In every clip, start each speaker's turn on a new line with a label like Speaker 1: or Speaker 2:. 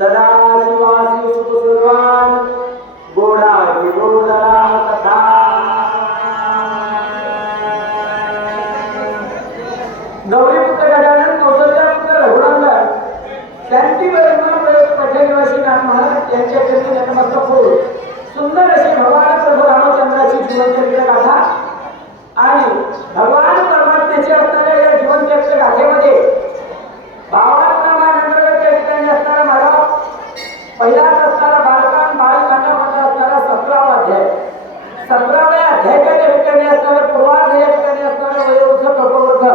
Speaker 1: सदा शिवासी सुखसुरवान गोडा विगोडरा कथा गौरीपुत्र पहिला असणारा बालकान बालकांडामध्ये असणारा सतरावा अध्याय. सतराव्या अध्यायाच्या ठिकाणी असणारा पूर्वार्ध या ठिकाणी असणारा वयोवृद्ध कल्पवृद्ध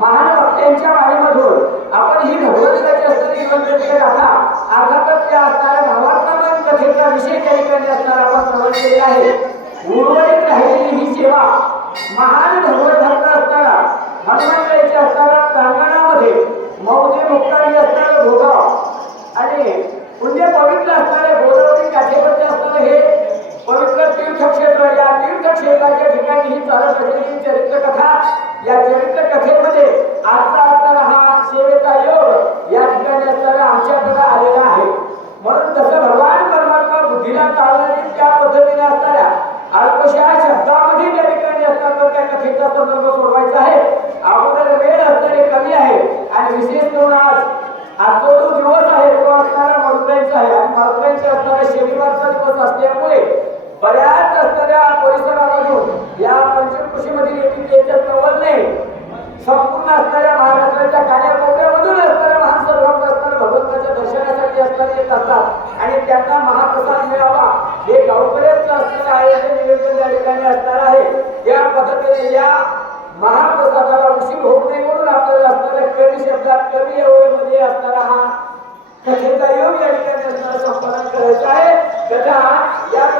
Speaker 1: महान वक्त्यांच्या वाणीमधून आपण ही भगवंताची असणारी जीवनचरित्र गाथा अर्थातच त्या असणाऱ्या भावात्मक कथेचा विषय त्या ठिकाणी असणारा आपण श्रवण केलेला आहे. उर्वरित राहिलेली ही सेवा महान भगवत भक्त असणारा हनुमंताच्या असणारा प्रांगणामध्ये मौजे मुक्तानी असताना म्हणजे पवित्र असणारे गोदावरी काठेवरचे असणारे हे पवित्र तीर्थक्षेत्र या तीर्थक्षेत्राच्या ठिकाणी ही चालत असलेली चरित्र कथा या चरित्र कथेमध्ये आजचा असणारा हा सेवेचा योग या ठिकाणी असणारा आमच्याकडे आलेला आहे. म्हणून जसं भगवान परमात्मा बुद्धीला चालणारी त्या पद्धतीने असणाऱ्या अल्पशा शब्दामध्ये त्या ठिकाणी असतात त्या कथेचा संदर्भ सोडवायचा आहे. अगोदर वेळ असणारे कमी आहे आणि विशेष करून आज आजचा जो दिवस आहे तो असणारा मरुदाईचा आहे आणि मरुदाईचा असणारा शनिवारचा दिवस असल्यामुळे बऱ्याच असणाऱ्या परिसरामधून या पंचकृषीमधील येथील प्रवलने संपूर्ण असणाऱ्या महाराष्ट्राच्या कान्याकोपऱ्यामधून असणाऱ्या महान सर्वभक्त असणाऱ्या भगवंताच्या दर्शनासाठी असणारे येत असतात आणि त्यांना महाप्रसाद मिळावा. हे गावकऱ्यांचं असणारं आयोजन निवेदन या ठिकाणी असणार आहे. या पद्धतीने या महाप्रसादाला उशीर होऊ नये म्हणून आपल्याला असणाऱ्या कवी शब्दात कवी एवढे असणारा हा कथेचा योग या ठिकाणी असणारा संपादन करायचा आहे. कथा या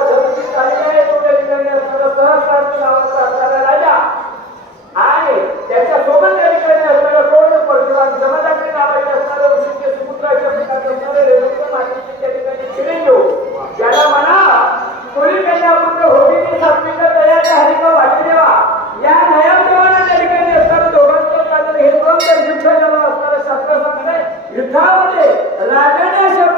Speaker 1: रागाने अशा